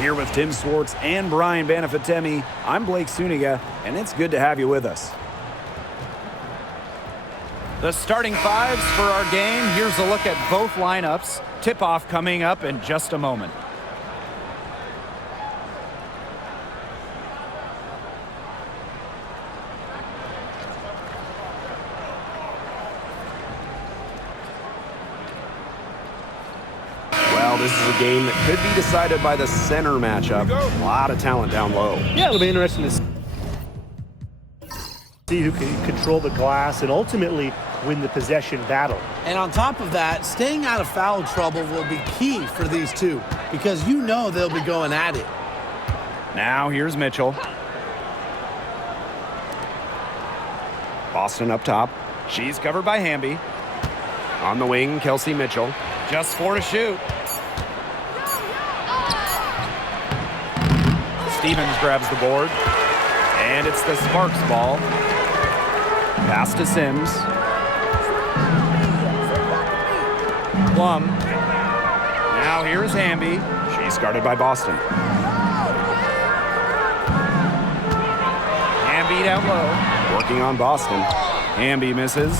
Here with Tim Swartz and Brian Banafitemi, I'm Blake Suniga, and it's good to have you with us. The starting fives for our game. Here's a look at both lineups. Tip-off coming up in just a moment. Well, this is a game that could be decided by the center matchup. A lot of talent down low. Yeah, it'll be interesting to see who can control the glass and ultimately win the possession battle. And on top of that, staying out of foul trouble will be key for these two because you know they'll be going at it. Now here's Mitchell. Boston up top. She's covered by Hamby. On the wing, Kelsey Mitchell. Just 4 to shoot. Stevens grabs the board. And it's the Sparks ball. Pass to Sims. Plum. Now here's Hamby. She's guarded by Boston. Hamby down low. Working on Boston. Hamby misses.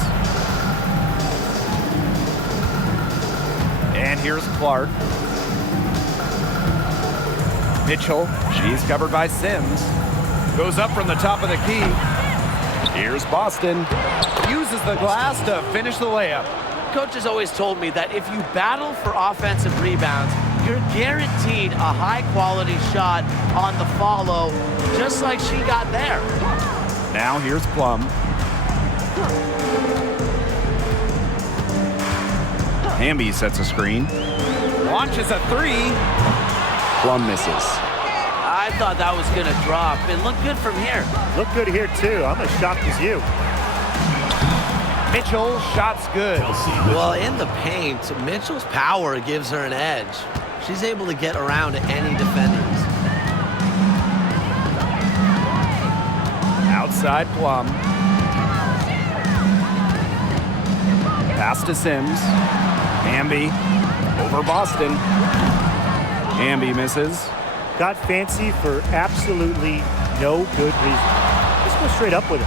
And here's Clark. Mitchell. She's covered by Sims. Goes up from the top of the key. Here's Boston. Uses the glass to finish the layup. Coach has always told me that if you battle for offensive rebounds, you're guaranteed a high-quality shot on the follow, just like she got there. Now here's Plum. Hamby sets a screen. Launches a 3. Plum misses. I thought that was going to drop. It looked good from here. Look good here, too. I'm as shocked as you. Mitchell, shot's good. Well, in the paint, Mitchell's power gives her an edge. She's able to get around any defenders. Outside Plum. Pass to Sims. Hamby over Boston. Hamby misses. Got fancy for absolutely no good reason. Just go straight up with it.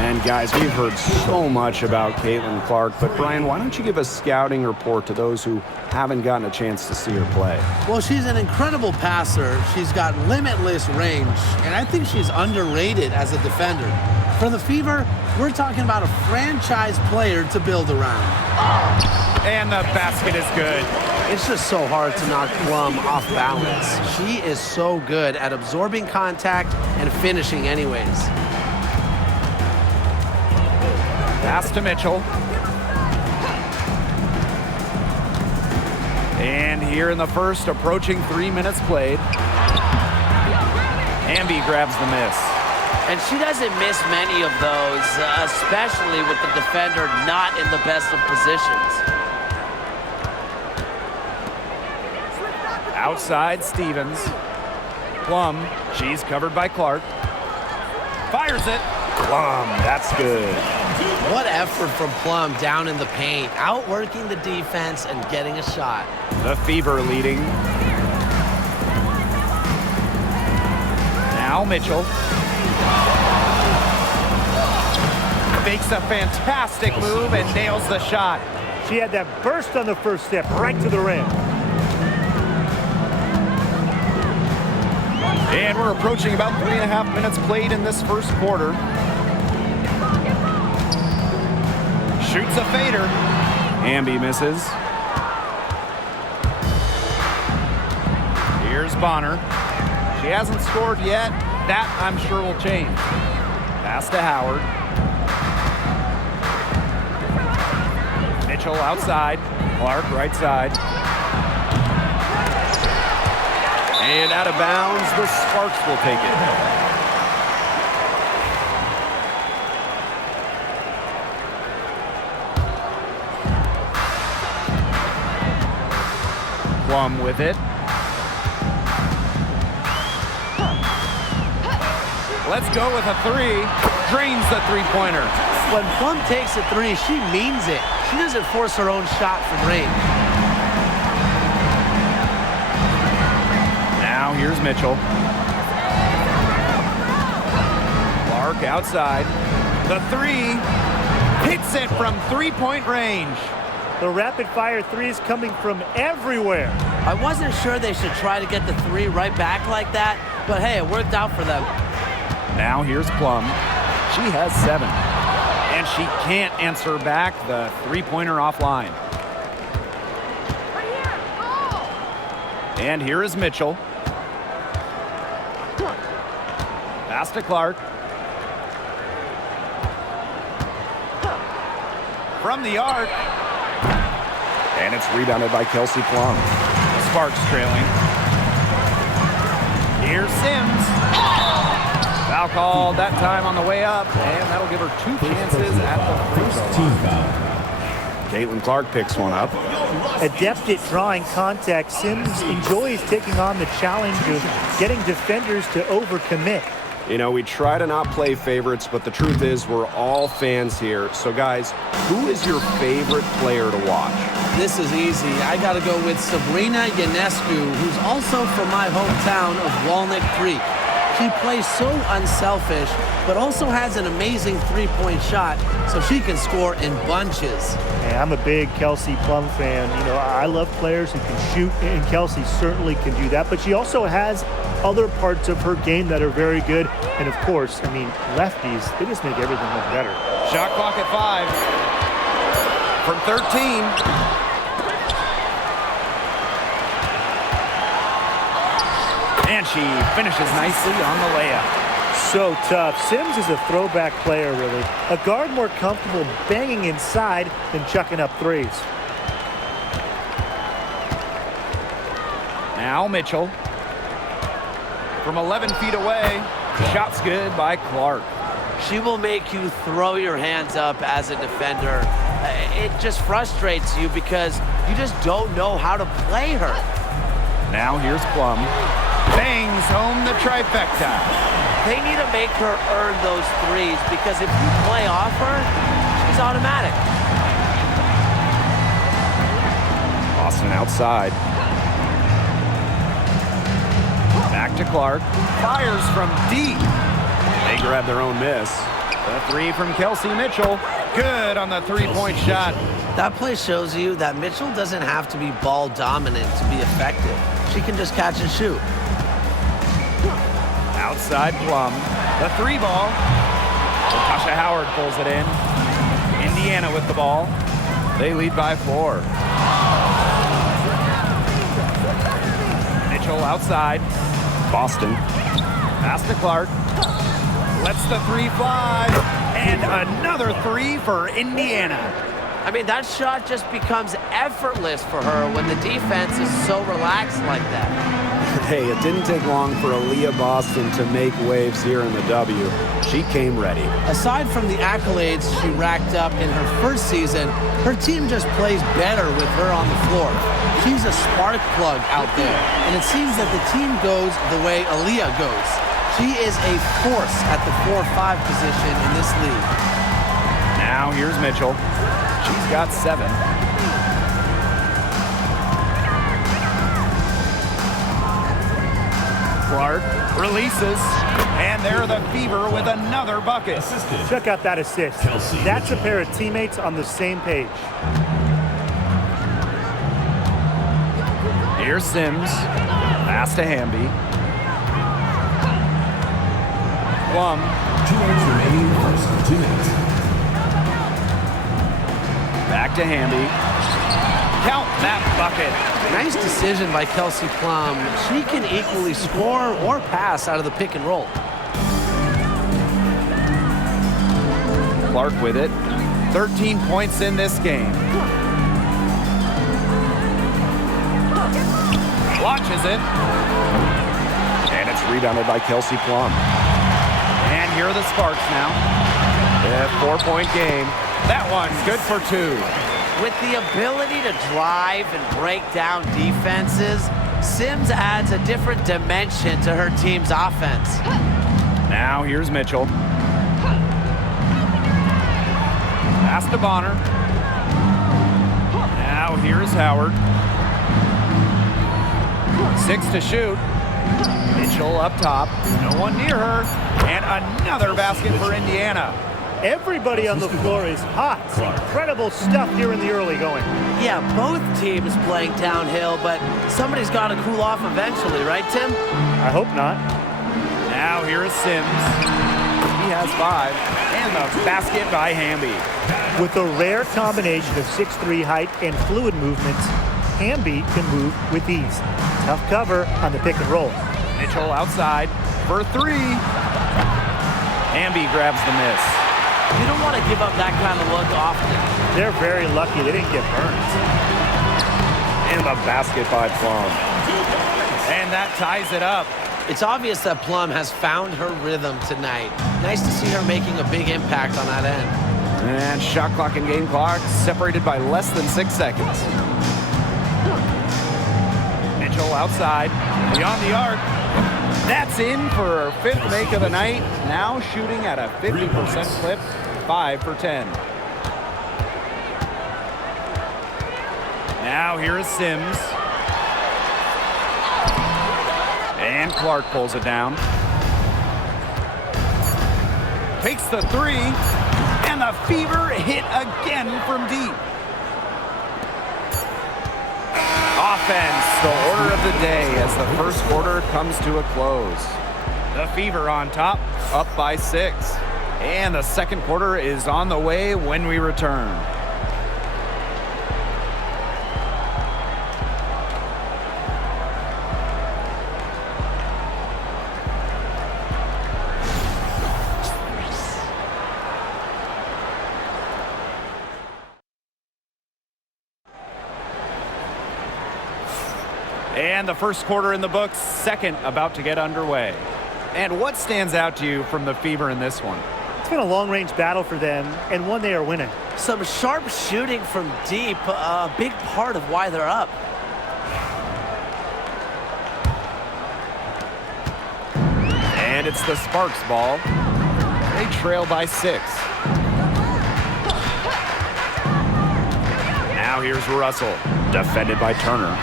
And guys, we've heard so much about Caitlin Clark, but Brian, why don't you give a scouting report to those who haven't gotten a chance to see her play? Well, she's an incredible passer. She's got limitless range, and I think she's underrated as a defender. For the Fever, we're talking about a franchise player to build around. And the basket is good. It's just so hard to knock Plum off balance. She is so good at absorbing contact and finishing anyways. Pass to Mitchell. And here in the first, approaching 3 minutes played. Hamby grabs the miss. And she doesn't miss many of those, especially with the defender not in the best of positions. Outside Stevens. Plum, she's covered by Clark. Fires it. Plum, that's good. What effort from Plum down in the paint, outworking the defense and getting a shot. The Fever leading. Now Mitchell. Makes a fantastic move and nails the shot. She had that burst on the first step right to the rim. And we're approaching about 3.5 minutes played in this first quarter. Shoots a fader. Hamby misses. Here's Bonner. She hasn't scored yet. That, I'm sure, will change. Pass to Howard. Mitchell outside. Clark right side. And out of bounds, the Sparks will take it. Plum with it. Let's go with a 3. Drains the three-pointer. When Plum takes a 3, she means it. She doesn't force her own shot from range. Now here's Here's Mitchell. Clark outside. The three. Hits it from three-point range. The rapid-fire three is coming from everywhere. I wasn't sure they should try to get the three right back like that, but hey, it worked out for them. Now here's Plum. She has 7. And she can't answer back the three-pointer offline. And here is Mitchell. Pass to Clark. From the arc. And it's rebounded by Kelsey Plum. Sparks trailing. Here's Sims. Foul called that time on the way up, and that'll give her 2 chances at the free throw line. Caitlin Clark picks one up. Adept at drawing contact, Sims enjoys taking on the challenge of getting defenders to overcommit. You know, we try to not play favorites, but the truth is we're all fans here. So, guys, who is your favorite player to watch? This is easy. I got to go with Sabrina Ionescu, who's also from my hometown of Walnut Creek. She plays so unselfish, but also has an amazing three-point shot, so she can score in bunches. Hey, I'm a big Kelsey Plum fan. You know, I love players who can shoot, and Kelsey certainly can do that. But she also has other parts of her game that are very good. And of course, I mean, lefties, they just make everything look better. Shot clock at 5. From 13. And she finishes nicely on the layup. So tough. Sims is a throwback player, really. A guard more comfortable banging inside than chucking up threes. Now Mitchell. From 11 feet away. Shot's good by Clark. She will make you throw your hands up as a defender. It just frustrates you because you just don't know how to play her. Now here's Plum. Bangs home the trifecta. They need to make her earn those threes because if you play off her, she's automatic. Boston outside. Back to Clark. Fires from deep. They grab their own miss. The three from Kelsey Mitchell. Good on the three-point shot. That play shows you that Mitchell doesn't have to be ball dominant to be effective. She can just catch and shoot. Outside Plum. The three ball. Latasha Howard pulls it in. Indiana with the ball. They lead by 4. Mitchell outside. Boston. Pass to Clark. Lets the three fly. And another three for Indiana. I mean, that shot just becomes effortless for her when the defense is so relaxed like that. Hey, it didn't take long for Aaliyah Boston to make waves here in the W. She came ready. Aside from the accolades she racked up in her first season, her team just plays better with her on the floor. She's a spark plug out there, and it seems that the team goes the way Aaliyah goes. She is a force at the 4-5 position in this league. Now here's Mitchell. She's got 7. Clark releases, and they're the Fever with another bucket. Check out that assist. That's a pair of teammates on the same page. Here's Sims. Pass to Hamby. Plum. 2 minutes remaining, first 2 minutes. Back to Hamby. Count that bucket. Nice decision by Kelsey Plum. She can equally score or pass out of the pick and roll. Clark with it. 13 points in this game. Launches it. And it's rebounded by Kelsey Plum. And here are the Sparks now. A 4-point game. That one good for 2. With the ability to drive and break down defenses, Sims adds a different dimension to her team's offense. Now here's Mitchell. Pass to Bonner. Now here's Howard. 6 to shoot. Mitchell up top. No one near her. And another basket for Indiana. Everybody on the floor is hot. It's incredible stuff here in the early going. Yeah, both teams playing downhill, but somebody's got to cool off eventually, right, Tim? I hope not. Now here is Sims. He has 5. And the basket by Hamby. With a rare combination of 6'3" height and fluid movements, Hamby can move with ease. Tough cover on the pick and roll. Mitchell outside for 3. Hamby grabs the miss. You don't want to give up that kind of look often. They're very lucky they didn't get burned. And the basket by Plum. And that ties it up. It's obvious that Plum has found her rhythm tonight. Nice to see her making a big impact on that end. And shot clock and game clock separated by less than 6 seconds. Mitchell outside, beyond the arc. That's in for her 5th make of the night. Now shooting at a 50% clip, 5 for 10. Now here is Sims. And Clark pulls it down. Takes the 3. And the Fever hit again from deep. Offense, the order of the day as the first quarter comes to a close. The Fever on top, up by 6. And the second quarter is on the way when we return. And the first quarter in the books, second about to get underway. And what stands out to you from the Fever in this one? It's been a long-range battle for them, and one they are winning. Some sharp shooting from deep, a big part of why they're up. And it's the Sparks ball. They trail by 6. Now here's Russell, defended by Turner.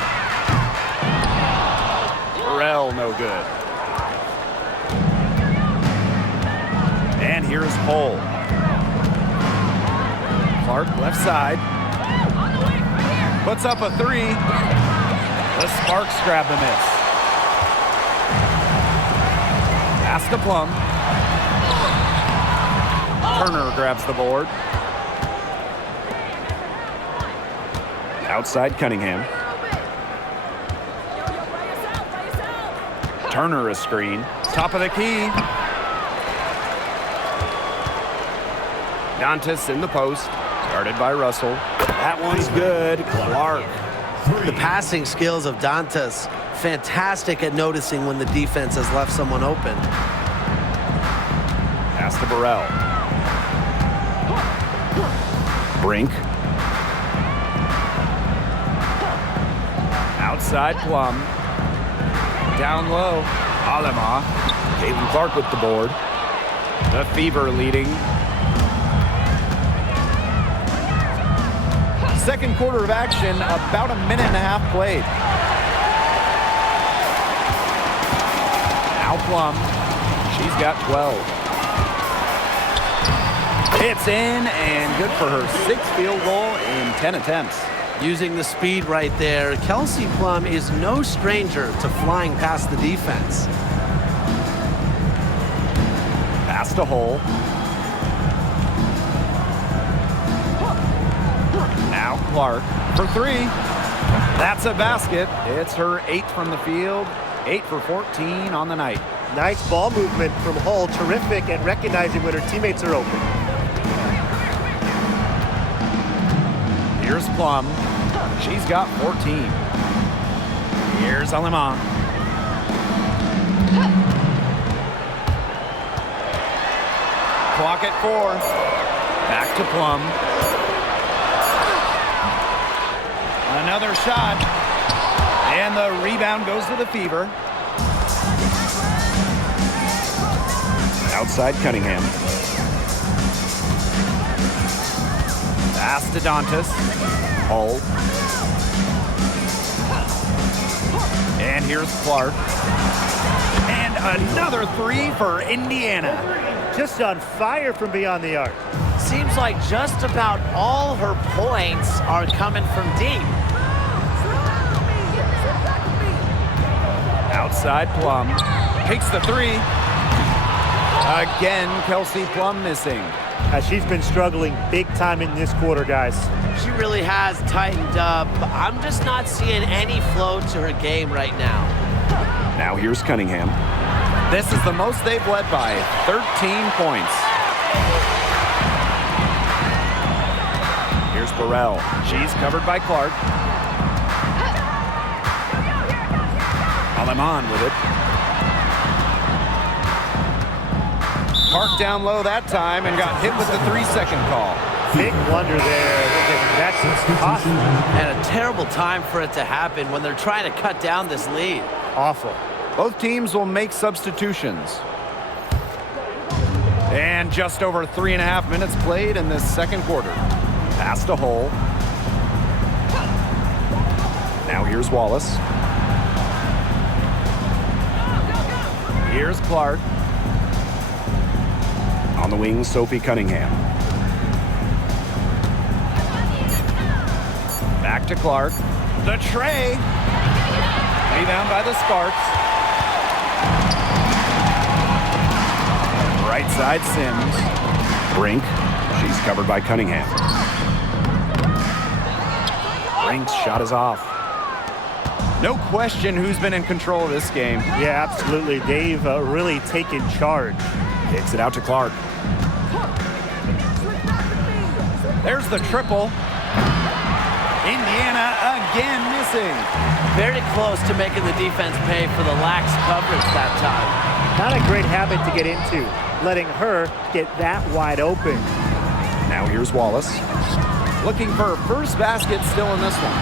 Burrell, no good. And here's Hull. Clark, left side. Puts up a 3. The Sparks grab the miss. Pass to Plum. Turner grabs the board. Outside Cunningham. Turner a screen. Top of the key. Dantas in the post. Guarded by Russell. That one's good. Clark. The passing skills of Dantas, fantastic at noticing when the defense has left someone open. Pass to Burrell. Brink. Outside Plum. Down low. Alema. Caitlin Clark with the board. The Fever leading. Second quarter of action, about a minute and a half played. Now Plum. She's got 12. It's in and good for her 6th field goal in 10 attempts. Using the speed right there, Kelsey Plum is no stranger to flying past the defense. Pass to Hull. Now Clark for 3. That's a basket. It's her 8th from the field. 8 for 14 on the night. Nice ball movement from Hull. Terrific at recognizing when her teammates are open. Here's Plum. She's got 14. Here's Alema. Clock at 4. Back to Plum. Another shot. And the rebound goes to the Fever. Outside Cunningham. Pass to Dantas. Hull. And here's Clark. And another three for Indiana. Just on fire from beyond the arc. Seems like just about all her points are coming from deep. Outside Plum. Takes the three. Again, Kelsey Plum missing. She's been struggling big time in this quarter, guys. She really has tightened up. I'm just not seeing any flow to her game right now. Now here's Cunningham. This is the most they've led by, 13 points. Here's Burrell. She's covered by Clark. Aleman with it. Clark down low that time and got hit with the 3-second call. Big blunder there. That's awesome. And a terrible time for it to happen when they're trying to cut down this lead. Awful. Both teams will make substitutions. And just over 3.5 minutes played in this second quarter. Pass to Hole. Now here's Wallace. Here's Clark. On the wing, Sophie Cunningham. Back to Clark. The tray. Rebound by the Sparks. Right side Sims. Brink. She's covered by Cunningham. Brink's shot is off. No question who's been in control of this game. Yeah, absolutely. They've really taken charge. Kicks it out to Clark. There's the triple. Indiana again missing. Very close to making the defense pay for the lax coverage that time. Not a great habit to get into, letting her get that wide open. Now here's Wallace. Looking for her first basket still in this one.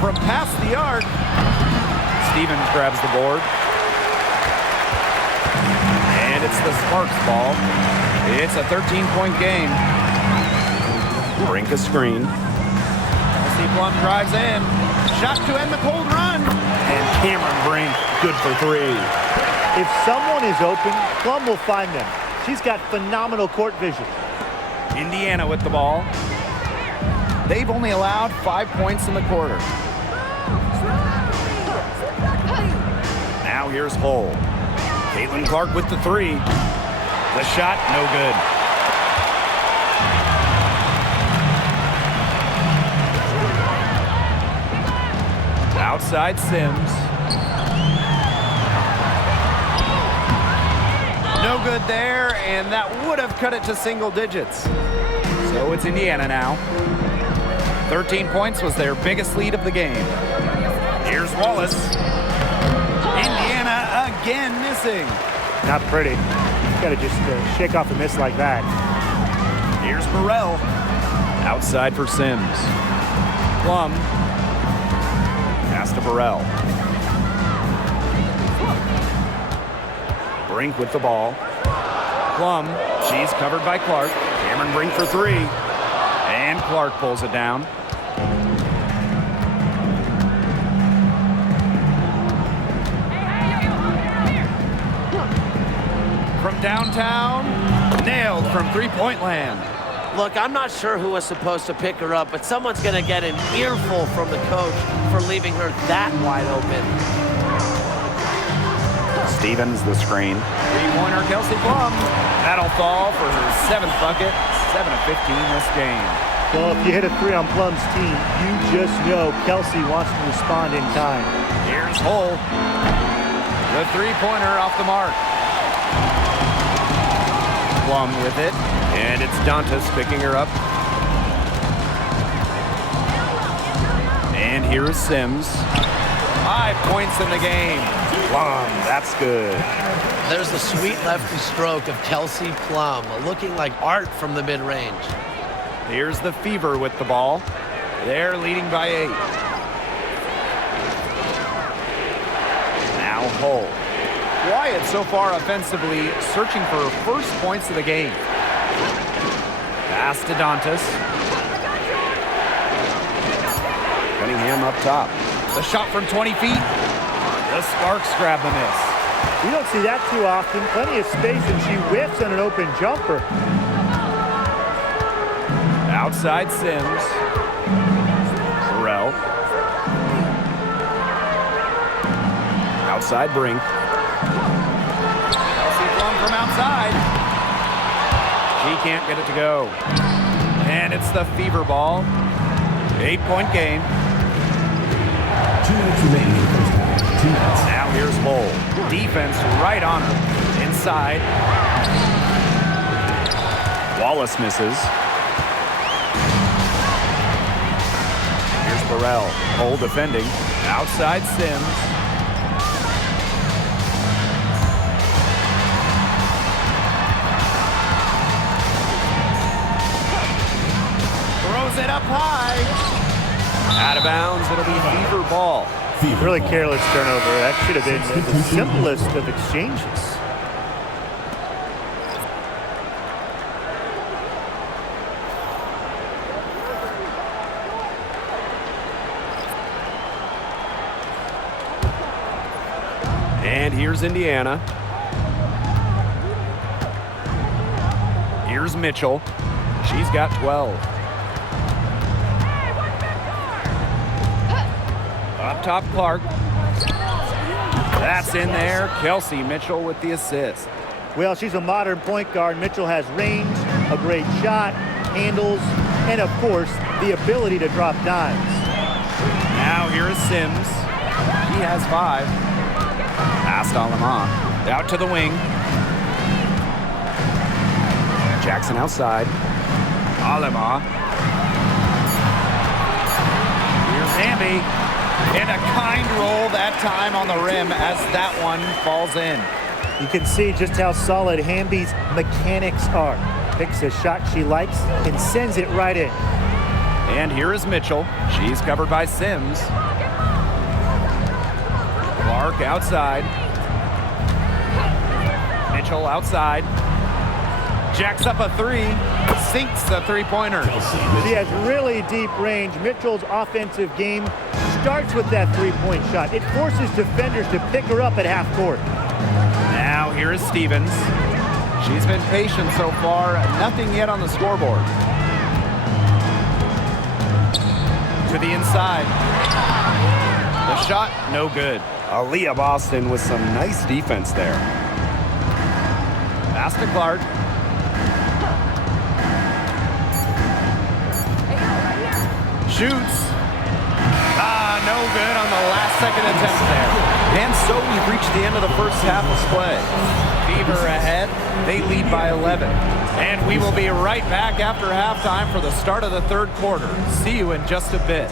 From past the arc, Stevens grabs the board. And it's the Sparks ball. It's a 13-point game. Brink a screen. Kelsey Plum drives in. Shot to end the cold run. And Cameron Brink, good for three. If someone is open, Plum will find them. She's got phenomenal court vision. Indiana with the ball. They've only allowed 5 points in the quarter. Now here's Hull. Caitlin Clark with the three. The shot, no good. Outside Sims. No good there, and that would have cut it to single digits. So it's Indiana now. 13 points was their biggest lead of the game. Here's Wallace. Indiana again missing. Not pretty. Got to just shake off a miss like that. Here's Burrell. Outside for Sims. Plum. Pass to Burrell. Brink with the ball. Plum. She's covered by Clark. Cameron Brink for three. And Clark pulls it down. From downtown, nailed from three-point land. Look, I'm not sure who was supposed to pick her up, but someone's going to get an earful from the coach for leaving her that wide open. Stevens the screen. Three-pointer Kelsey Plum. That'll fall for her 7th bucket, 7 of 15 this game. Well, if you hit a three on Plum's team, you just know Kelsey wants to respond in time. Here's Hull. The three-pointer off the mark. Plum with it, and it's Dantas picking her up. And here is Sims. 5 points in the game. Plum, that's good. There's the sweet lefty stroke of Kelsey Plum, looking like art from the mid-range. Here's the Fever with the ball. They're leading by 8. Now Hull. Wyatt so far offensively searching for her first points of the game. Pass to Dantas. Cunningham up top. The shot from 20 feet. The Sparks grab the miss. We don't see that too often. Plenty of space, and she whiffs on an open jumper. Outside Sims. Burrell. Outside Brink. Kelsey Plum from outside. She can't get it to go. And it's the Fever ball. 8-point game. 2 minutes remaining in the first half. 2 minutes. Now here's Bull. Defense right on her. Inside. Wallace misses. Here's Burrell. Bull defending. Outside Sims. Throws it up high. Out of bounds. It'll be Fever ball. Fever. Really careless turnover. That should have been the simplest of exchanges. And here's Indiana. Here's Mitchell. She's got 12. Up top, Clark. That's in there. Kelsey Mitchell with the assist. Well, she's a modern point guard. Mitchell has range, a great shot, handles, and of course, the ability to drop dimes. Now here is Sims. He has 5. Past Alama. Out to the wing. Jackson outside. Alama. Here's Hamby. And a kind roll that time on the rim as that one falls in. You can see just how solid Hamby's mechanics are. Picks a shot she likes and sends it right in. And here is Mitchell. She's covered by Sims. Clark outside. Mitchell outside. Jacks up a 3. Sinks the three-pointer. She has really deep range. Mitchell's offensive game starts with that three-point shot. It forces defenders to pick her up at half court. Now here is Stevens. She's been patient so far. Nothing yet on the scoreboard. To the inside. The shot, no good. Aaliyah Boston with some nice defense there. Pass to Clark. Shoots. No good on the last second attempt there. And so we've reached the end of the first half of play. Fever ahead. They lead by 11. And we will be right back after halftime for the start of the third quarter. See you in just a bit.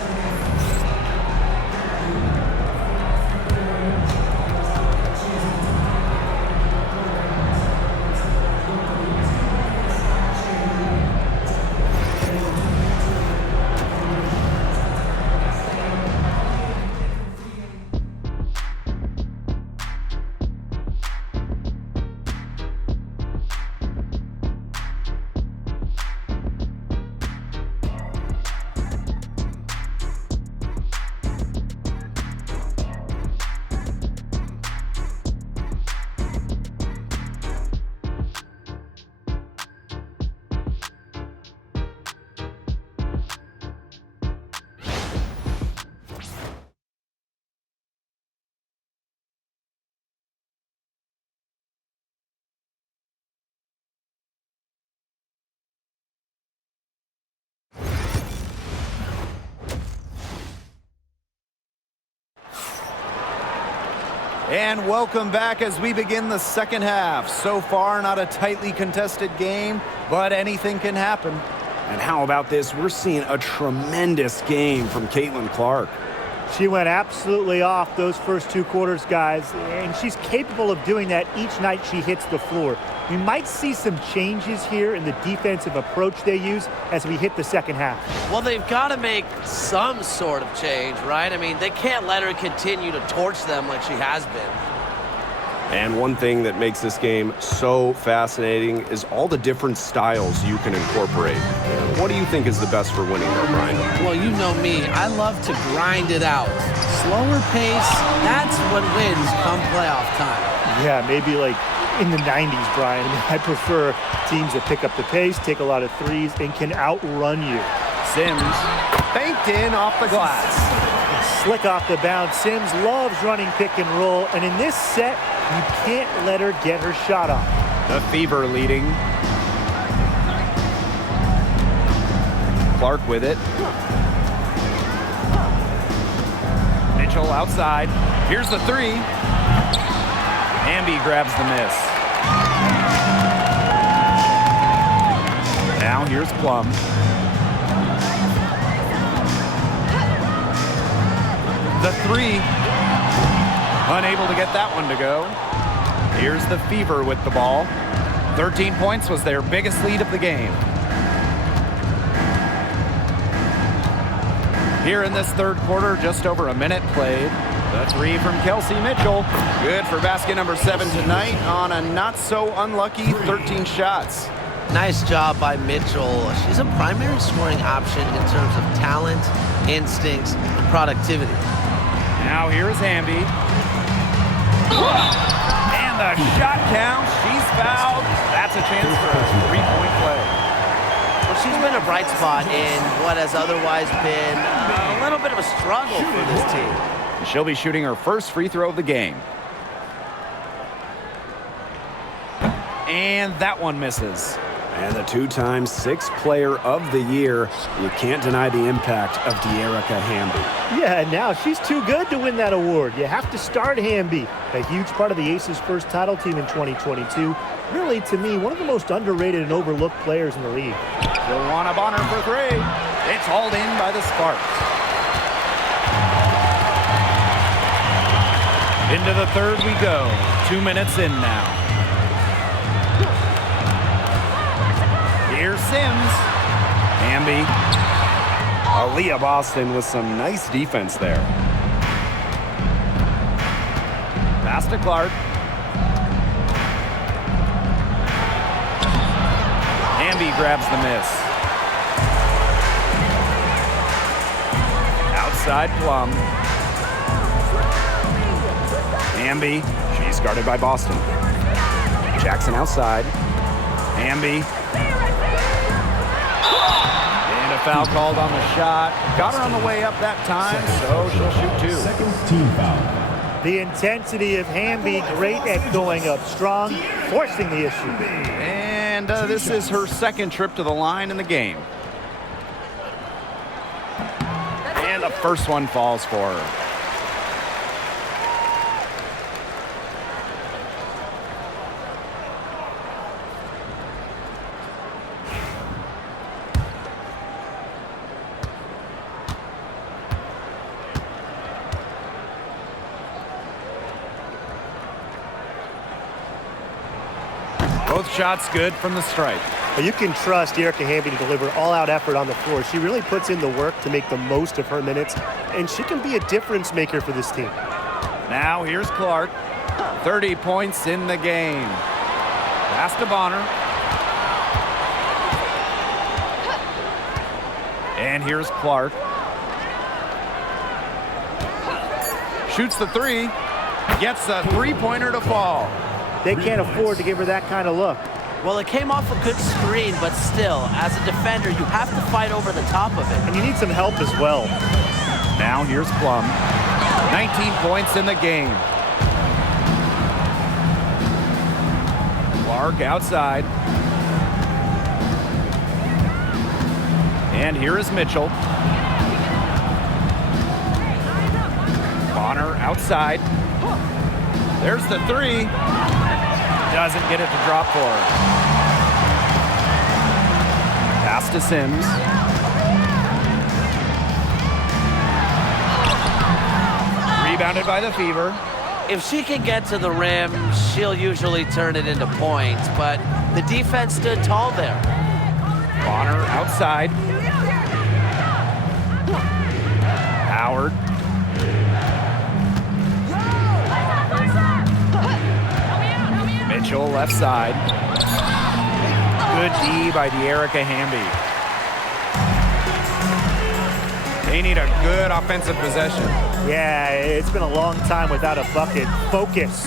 And welcome back as we begin the second half. So far, not a tightly contested game, but anything can happen. And how about this? We're seeing a tremendous game from Caitlin Clark. She went absolutely off those first 2 quarters, guys, and she's capable of doing that each night she hits the floor. We might see some changes here in the defensive approach they use as we hit the second half. Well, they've got to make some sort of change, right? I mean, they can't let her continue to torch them like she has been. And one thing that makes this game so fascinating is all the different styles you can incorporate. What do you think is the best for winning though, Brian? Well, you know me. I love to grind it out. Slower pace, that's what wins come playoff time. Yeah, maybe like in the 90s, Brian. I mean, I prefer teams that pick up the pace, take a lot of threes, and can outrun you. Sims banked in off the glass. Slick off the bounce. Sims loves running pick and roll, and in this set, you can't let her get her shot off. The Fever leading. Clark with it. Mitchell outside. Here's the three. Hamby grabs the miss. Now here's Plum. The three. Unable to get that one to go. Here's the Fever with the ball. 13 points was their biggest lead of the game. Here in this third quarter, just over a minute played. The three from Kelsey Mitchell. Good for basket number 7 tonight on a not so unlucky 13 shots. Nice job by Mitchell. She's a primary scoring option in terms of talent, instincts, and productivity. Now here's Hamby. And the shot count. She's fouled. That's a chance for a three-point play. Well, she's been a bright spot in what has otherwise been a little bit of a struggle for this team. She'll be shooting her first free throw of the game. And that one misses. And the two-time sixth player of the year. You can't deny the impact of De'Erica Hamby. Yeah, and now she's too good to win that award. You have to start Hamby, a huge part of the Aces' first title team in 2022. Really, to me, one of the most underrated and overlooked players in the league. Joanna Bonner for three. It's hauled in by the Sparks. Into the third we go. 2 minutes in now. Here's Sims. Hamby. Aaliyah Boston with some nice defense there. Pass to Clark. Hamby grabs the miss. Outside Plum. Hamby. She's guarded by Boston. Jackson outside. Hamby. And a foul called on the shot. Got her on the way up that time, so she'll shoot two. Second team foul. The intensity of Hamby, great at going up strong, forcing the issue. And this is her second trip to the line in the game. And the first one falls for her. Both shots good from the stripe. But you can trust De'Erica Hamby to deliver all-out effort on the floor. She really puts in the work to make the most of her minutes, and she can be a difference maker for this team. Now here's Clark. 30 points in the game. Pass to Bonner. And here's Clark. Shoots the three. Gets the three-pointer to fall. They can't afford to give her that kind of look. Well, it came off a good screen, but still, as a defender, you have to fight over the top of it. And you need some help as well. Now here's Plum. 19 points in the game. Clark outside. And here is Mitchell. Bonner outside. There's the three. Doesn't get it to drop for her. Pass to Sims. Rebounded by the Fever. If she can get to the rim, she'll usually turn it into points, but the defense stood tall there. Bonner outside. Howard. Mitchell, left side. Good D by De'Erica Hamby. They need a good offensive possession. Yeah, it's been a long time without a bucket. Focus.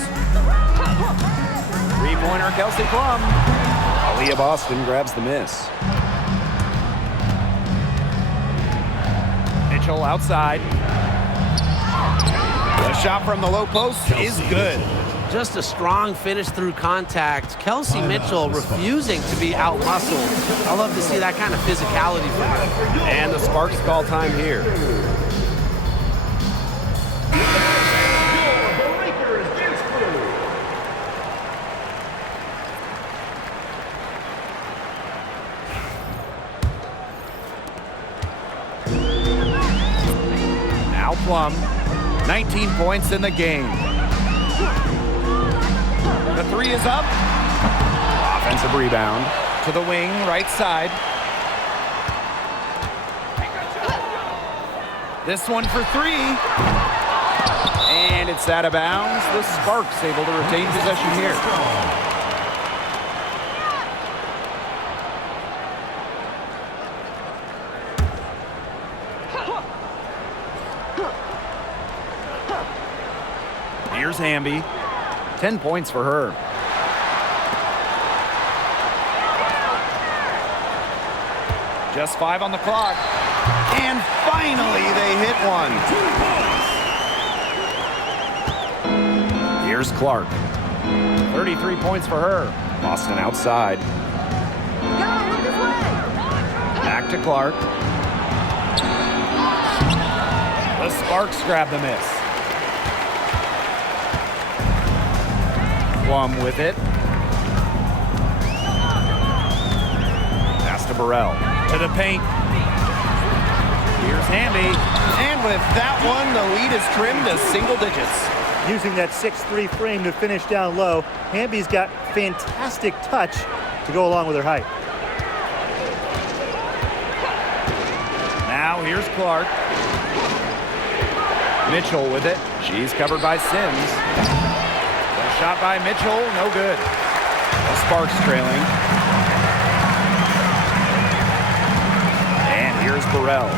Three-pointer, Kelsey Plum. Aaliyah Boston grabs the miss. Mitchell outside. The shot from the low post is good. Just a strong finish through contact. Kelsey Mitchell refusing to be out-muscled. I love to see that kind of physicality from her. And the Sparks call time here. Now Plum, 19 points in the game. The three is up. Offensive rebound. To the wing, right side. This one for three. And it's out of bounds. The Sparks able to retain possession here. Here's Hamby. 10 points for her. Just 5 on the clock. And finally they hit one. Here's Clark. 33 points for her. Boston outside. Back to Clark. The Sparks grab the miss. Plum with it. Pass to Burrell. To the paint. Here's Hamby. And with that one, the lead is trimmed to single digits. Using that 6'3" frame to finish down low, Hamby's got fantastic touch to go along with her height. Now here's Clark. Mitchell with it. She's covered by Sims. Shot by Mitchell, no good. The Sparks trailing. And here's Burrell.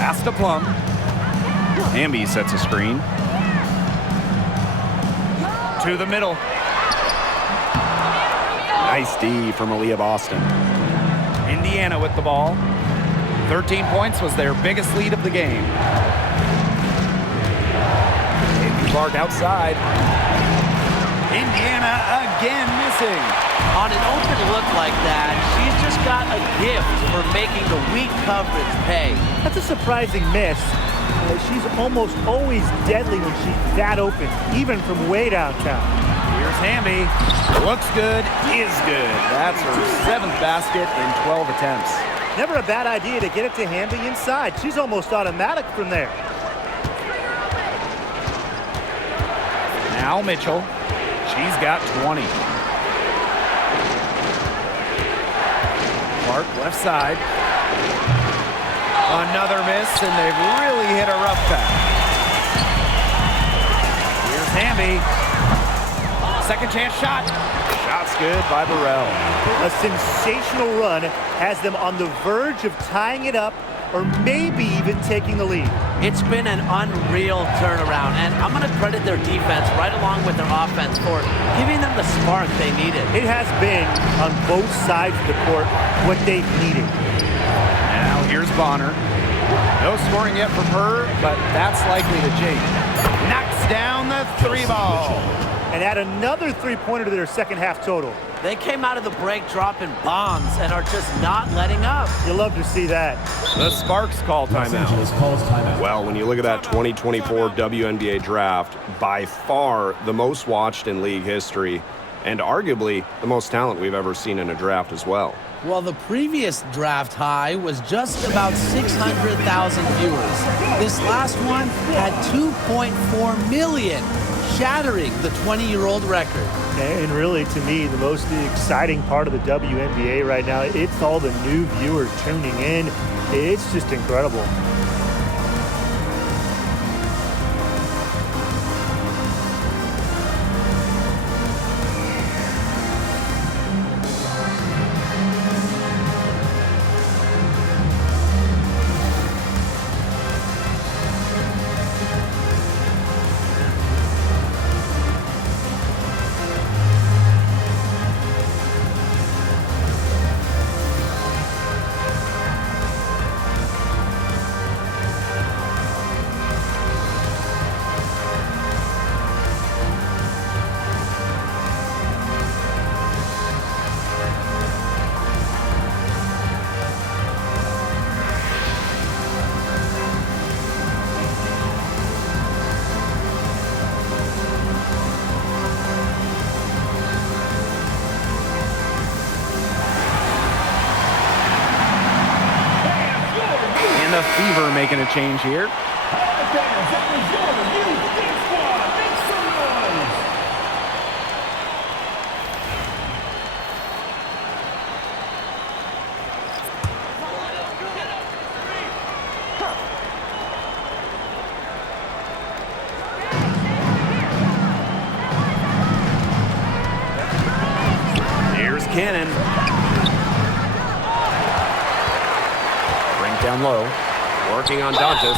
Pass to Plum. Hamby sets a screen. To the middle. Nice D from Aaliyah Boston. Indiana with the ball. 13 points was their biggest lead of the game. Clark outside. Indiana again missing. On an open look like that, she's just got a gift for making the weak coverage pay. That's a surprising miss. She's almost always deadly when she's that open, even from way downtown. Here's Hamby. Looks good, is good. That's her 7th basket in 12 attempts. Never a bad idea to get it to Hamby inside. She's almost automatic from there. Now Mitchell. She's got 20. Clark left side. Another miss, and they've really hit a rough patch. Here's Hamby. Second chance shot. Shot's good by Burrell. A sensational run has them on the verge of tying it up or maybe even taking the lead. It's been an unreal turnaround, and I'm going to credit their defense right along with their offense for giving them the spark they needed. It has been, on both sides of the court, what they've needed. Now here's Bonner. No scoring yet from her, but that's likely to change. Knocks down the 3 ball. And add another three-pointer to their second half total. They came out of the break dropping bombs and are just not letting up. You love to see that. The Sparks call Los timeout. Angeles calls timeout. Well, when you look at that 2024 WNBA draft, by far the most watched in league history, and arguably the most talent we've ever seen in a draft as well. Well, the previous draft high was just about 600,000 viewers. This last one had 2.4 million, shattering the 20-year-old record. And really, to me, the most exciting part of the WNBA right now, it's all the new viewers tuning in. It's just incredible. making a change here. Here's Cannon. Bring down low. Working on Dantas.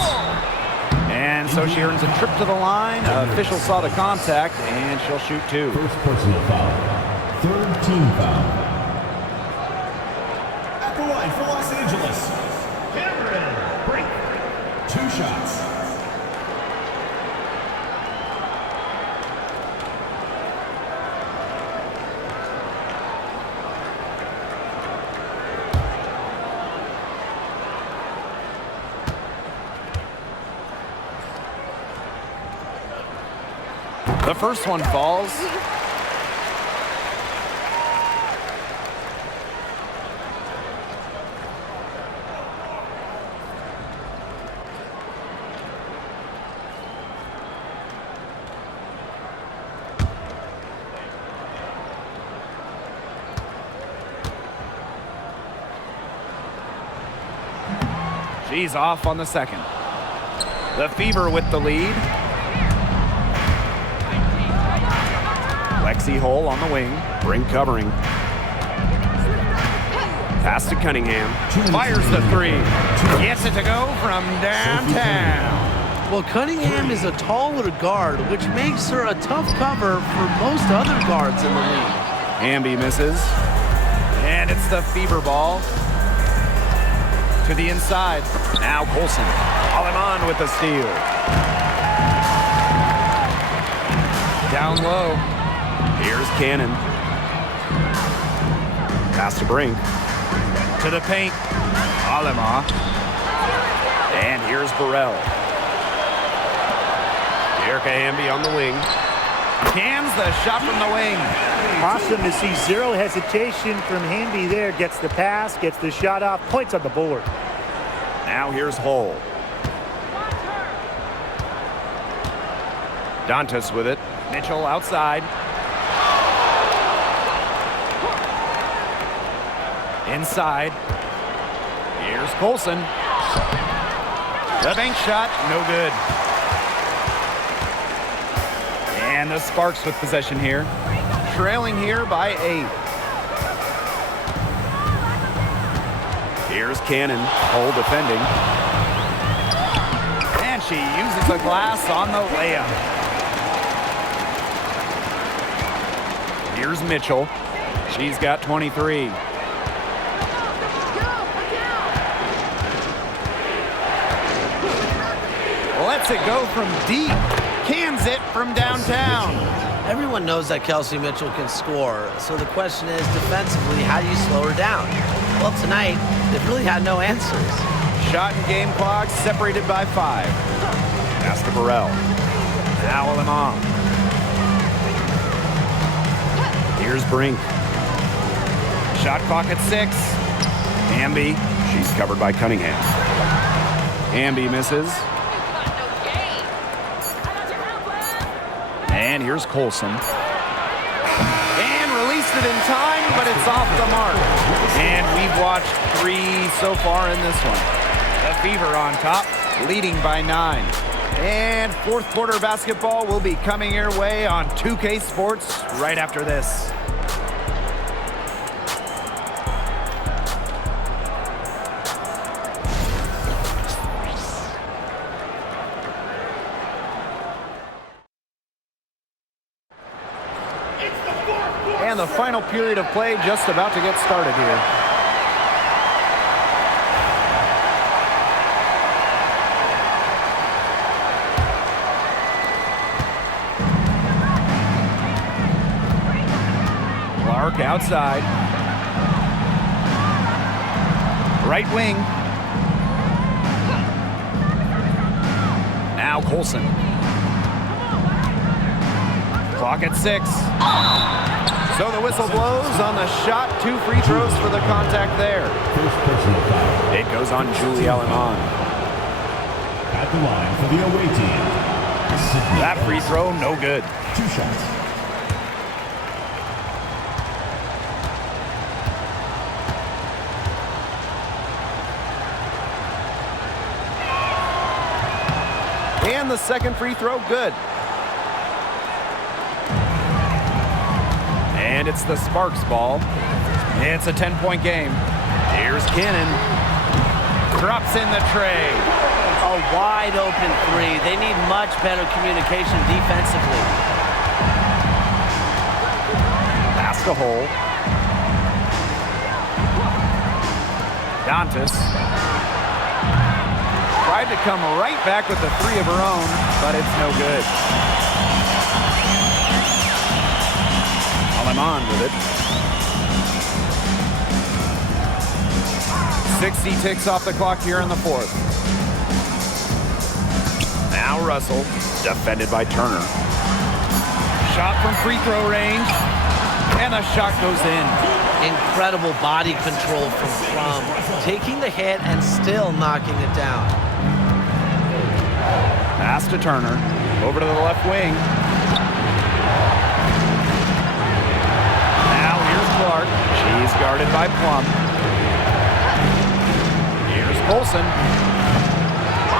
And so she earns a trip to the line. Official saw the contact, and she'll shoot two. First personal foul. Third team foul. At the line for Los Angeles, Cameron Brink. 2 shots. The first one falls. She's off on the second. The Fever with the lead. Lexi Hole on the wing. Brink covering. Pass to Cunningham. Fires the three. Gets it to go from downtown. Well, Cunningham is a taller guard, which makes her a tough cover for most other guards in the league. Hamby misses. And it's the Fever ball. To the inside. Now Colson. Aleman with the steal. Down low. Here's Cannon. Pass to Brink. To the paint. Alema. And here's Burrell. Erica Hamby on the wing. Cans the shot from the wing. Awesome to see zero hesitation from Hamby there. Gets the pass, gets the shot off, points on the board. Now here's Hole. Dantas with it. Mitchell outside. Inside. Here's Colson. The bank shot, no good. And the Sparks with possession here. Trailing here by 8. Here's Cannon. Hole defending. And she uses the glass on the layup. Here's Mitchell. She's got 23. Lets it go from deep. Cans it from downtown. Everyone knows that Kelsey Mitchell can score, so the question is, defensively, how do you slow her down? Well, tonight, they've really had no answers. Shot and game clock separated by 5. Pass to Burrell. Now Lemon. Here's Brink. Shot clock at 6. Hamby. She's covered by Cunningham. Hamby misses. And here's Colson. And released it in time, but it's off the mark. And we've watched 3 so far in this one. The Fever on top, leading by 9. And fourth quarter basketball will be coming your way on 2K Sports right after this. And the final period of play just about to get started here. Clark outside. Right wing. Now Colson. Clock at 6. So the whistle blows on the shot. 2 free throws for the contact there. First personal foul. It goes on Julie Aleman. the line for the away team. Sydney That free throw, no good. 2 shots. And the second free throw, good. And it's the Sparks ball. It's a 10-point game. Here's Cannon. Drops in the tray. A wide open three. They need much better communication defensively. Pass to Hole. Dantas. Tried to come right back with the three of her own, but it's no good. Aleman with it. 60 ticks off the clock here in the fourth. Now Russell, defended by Turner. Shot from free throw range, and the shot goes in. Incredible body control from Plum, taking the hit and still knocking it down. Pass to Turner, over to the left wing. Now here's Clark. She's guarded by Plum. Here's Polson.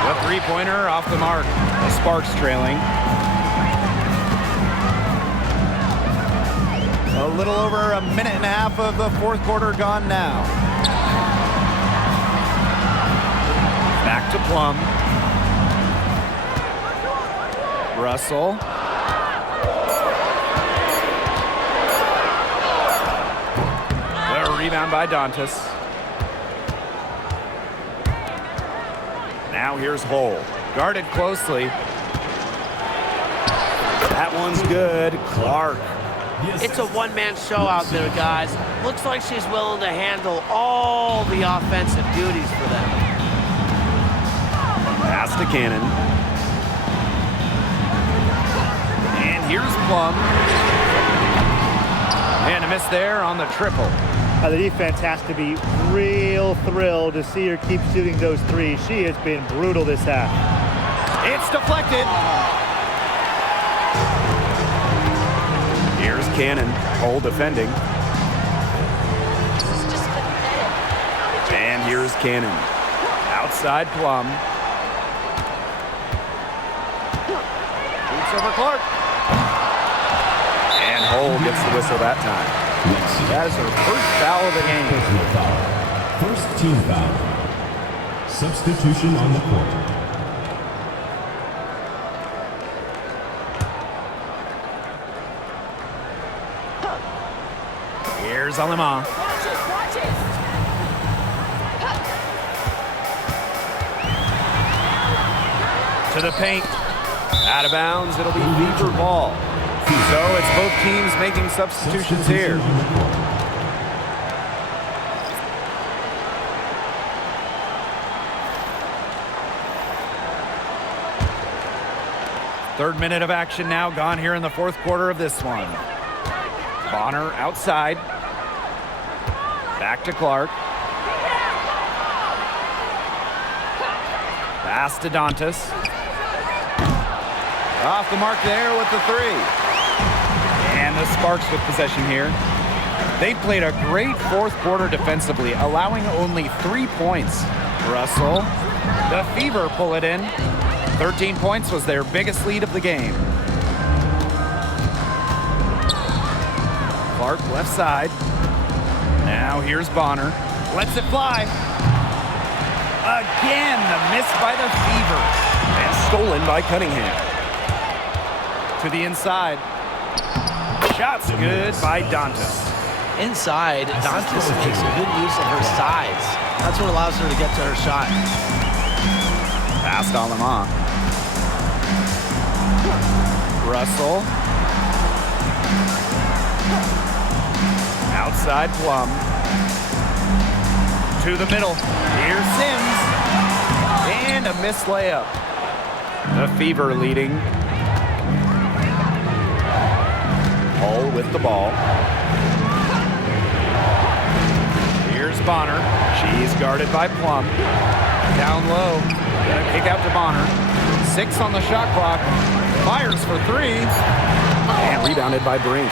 The three-pointer off the mark. The Sparks trailing. A little over a minute and a half of the fourth quarter gone now. Back to Plum. Russell. The rebound by Dantas. Now here's Hole. Guarded closely. That one's good. Clark. It's a one-man show out there, guys. Looks like she's willing to handle all the offensive duties for them. Pass to Cannon. And here's Plum. And a miss there on the triple. The defense has to be real thrilled to see her keep shooting those threes. She has been brutal this half. It's deflected. Here's Cannon. Hole defending. And here's Cannon. Outside Plum. Boots over Clark. And Hole gets the whistle that time. That is her first foul of the game. First team foul. Substitution on the court. Here's Aleman. To the paint. Out of bounds. It'll be Fever ball. So it's both teams making substitutions here. Third minute of action now gone here in the fourth quarter of this one. Bonner outside. Back to Clark. Pass to Dantas. Off the mark there with the three. And the Sparks with possession here. They played a great fourth quarter defensively, allowing only 3 points. Russell, the Fever pull it in. 13 points was their biggest lead of the game. Clark left side. Now here's Bonner. Lets it fly. Again, the miss by the Fever. And stolen by Cunningham. To the inside. Shot's good by Dantas. Inside, Dantas makes a good use of her size. That's what allows her to get to her shot. Pass to Aleman. Russell. Outside Plum. To the middle. Here's Sims. And a missed layup. The Fever leading. Hull with the ball. Here's Bonner. She's guarded by Plum. Down low. Gonna kick out to Bonner. 6 on the shot clock. Fires for 3. And rebounded by Brink.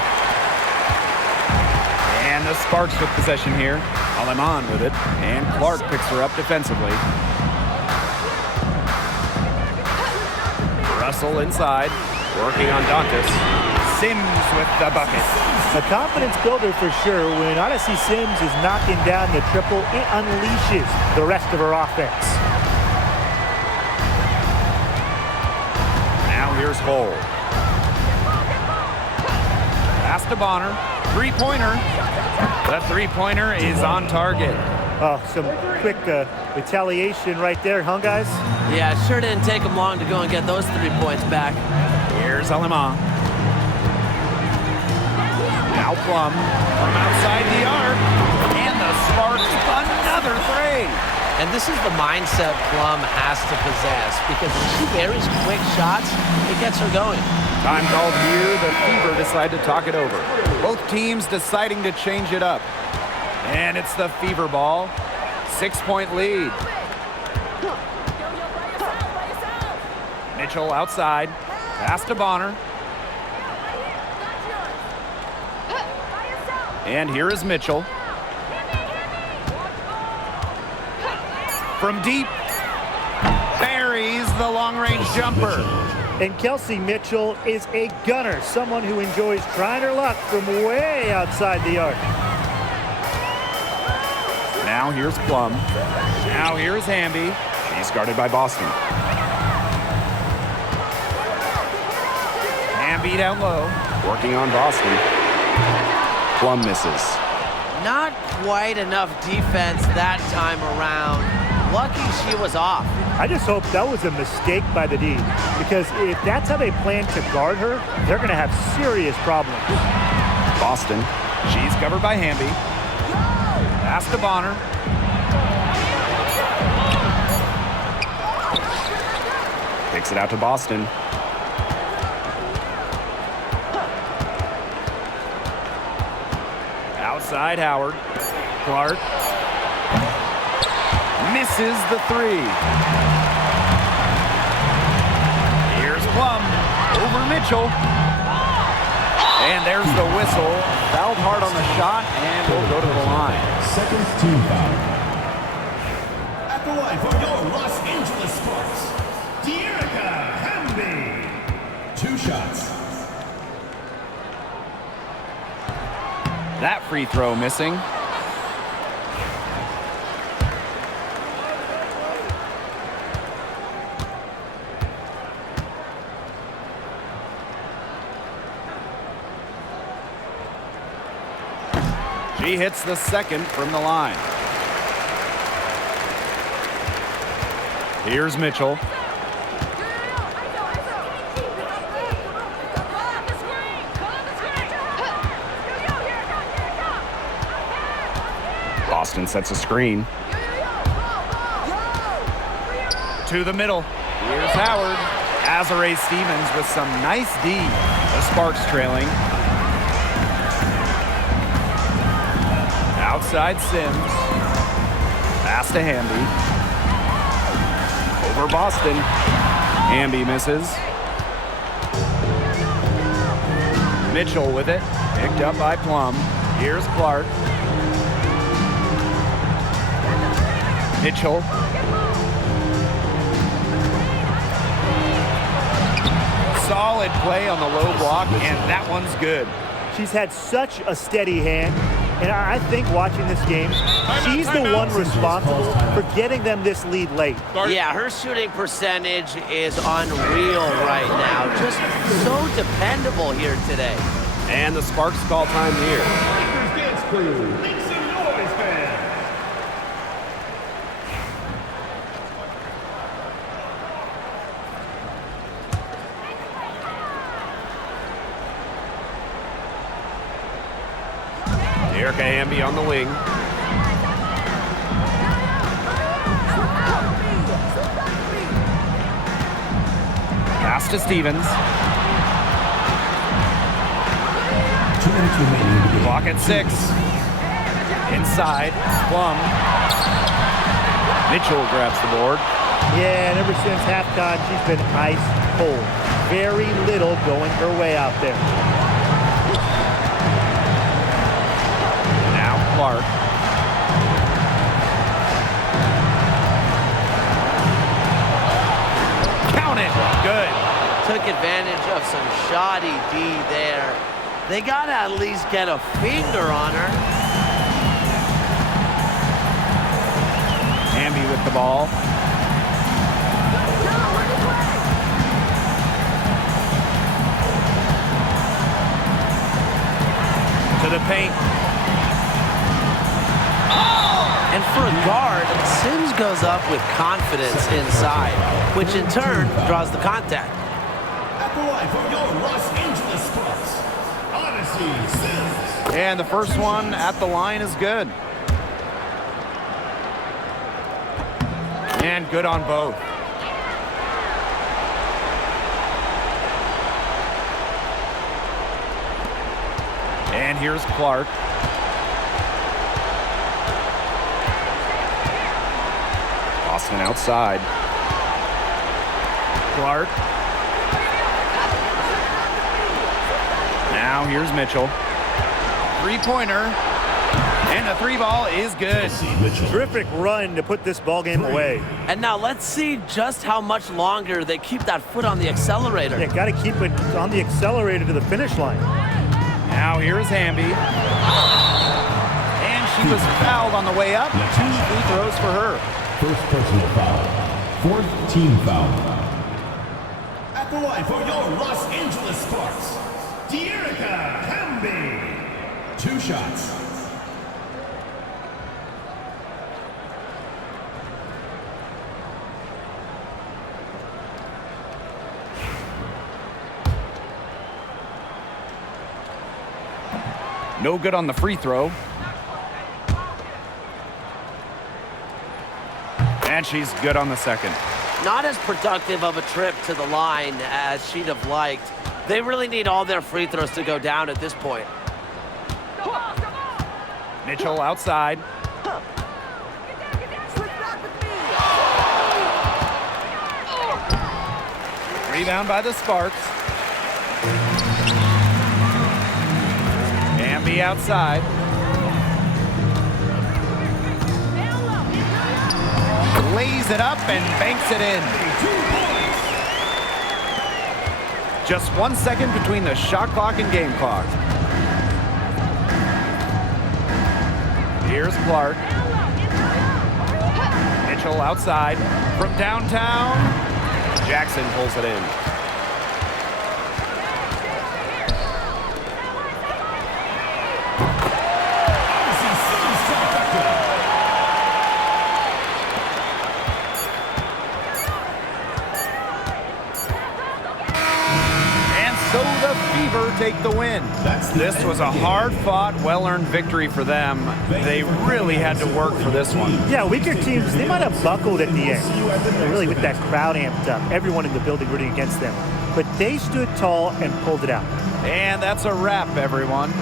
And the Sparks with possession here. Aleman with it. And Clark picks her up defensively. Russell inside. Working on Dantas. Sims with the bucket. A confidence builder for sure. When Odyssey Sims is knocking down the triple, it unleashes the rest of her offense. Now here's Hull. Pass to Bonner. Three-pointer. The three-pointer is on target. Oh, some quick retaliation right there, huh, guys? Yeah, it sure didn't take them long to go and get those 3 points back. Here's Aleman. Now Plum from outside the arc. And the Sparks another three. And this is the mindset Plum has to possess, because when she buries quick shots, it gets her going. Time called here. The Fever decide to talk it over. Both teams deciding to change it up. And it's the Fever ball. 6-point lead. Mitchell outside. Pass to Bonner. And here is Mitchell. From deep. Buries the long-range jumper. And Kelsey Mitchell is a gunner, someone who enjoys trying her luck from way outside the arc. Now here's Plum. Now here's Hamby. She's guarded by Boston. Hamby down low. Working on Boston. Plum misses. Not quite enough defense that time around. Lucky she was off. I just hope that was a mistake by the D, because if that's how they plan to guard her, they're going to have serious problems. Boston. She's covered by Hamby. Pass to Bonner. Takes it out to Boston. Outside Howard. Clark. Misses the three. Here's Plum. Over Mitchell. And there's the whistle. Fouled hard on the shot and will go to the line. Second team foul. At the line for your Los Angeles Sparks, De'Erica Hamby. 2 shots. That free throw missing. She hits the second from the line. Here's Mitchell. Boston sets a screen. To the middle. Here's Howard. Azare Stevens with some nice D. The Sparks trailing. Outside Sims. Pass to Hamby. Over Boston. Hamby misses. Mitchell with it. Picked up by Plum. Here's Clark. Mitchell. Solid play on the low block, and that one's good. She's had such a steady hand, and I think watching this game, she's the one responsible for getting them this lead late. Yeah, her shooting percentage is unreal right now. Just so dependable here today. And the Sparks call time here. Lakers dance crew, make some noise, fans. De'Erica Hamby on the wing. Pass to Stevens. Clock at 6. Inside. Plum. Mitchell grabs the board. Yeah, and ever since halftime, she's been ice cold. Very little going her way out there. Now Clark. Count it. Good. Took advantage of some shoddy D there. They got to at least get a finger on her. Hamby with the ball. To the paint. And for a guard, Sims goes up with confidence inside, which in turn draws the contact. At the line for your Los Angeles Sparks, Odyssey Sims. And the first one at the line is good. And good on both. And here's Clark. Austin outside. Clark. Now here's Mitchell. Three-pointer. And the three ball is good. Terrific run to put this ball game away. And now let's see just how much longer they keep that foot on the accelerator. Yeah, got to keep it on the accelerator to the finish line. Now here's Hamby. And she was fouled on the way up. 2 free throws for her. First personal foul. Fourth team foul. At the line for your Los Angeles Sparks, Hamby. 2 shots. No good on the free throw. And she's good on the second. Not as productive of a trip to the line as she'd have liked. They really need all their free throws to go down at this point. Mitchell outside. Rebound by the Sparks. Hamby outside. Lays it up and banks it in. Just 1 second between the shot clock and game clock. Here's Clark. Mitchell outside from downtown. Jackson pulls it in. Take the win. This was a hard-fought, well-earned victory for them. They really had to work for this one. Yeah, weaker teams, they might have buckled at the end. Really with that crowd amped up, everyone in the building rooting against them. But they stood tall and pulled it out. And that's a wrap, everyone.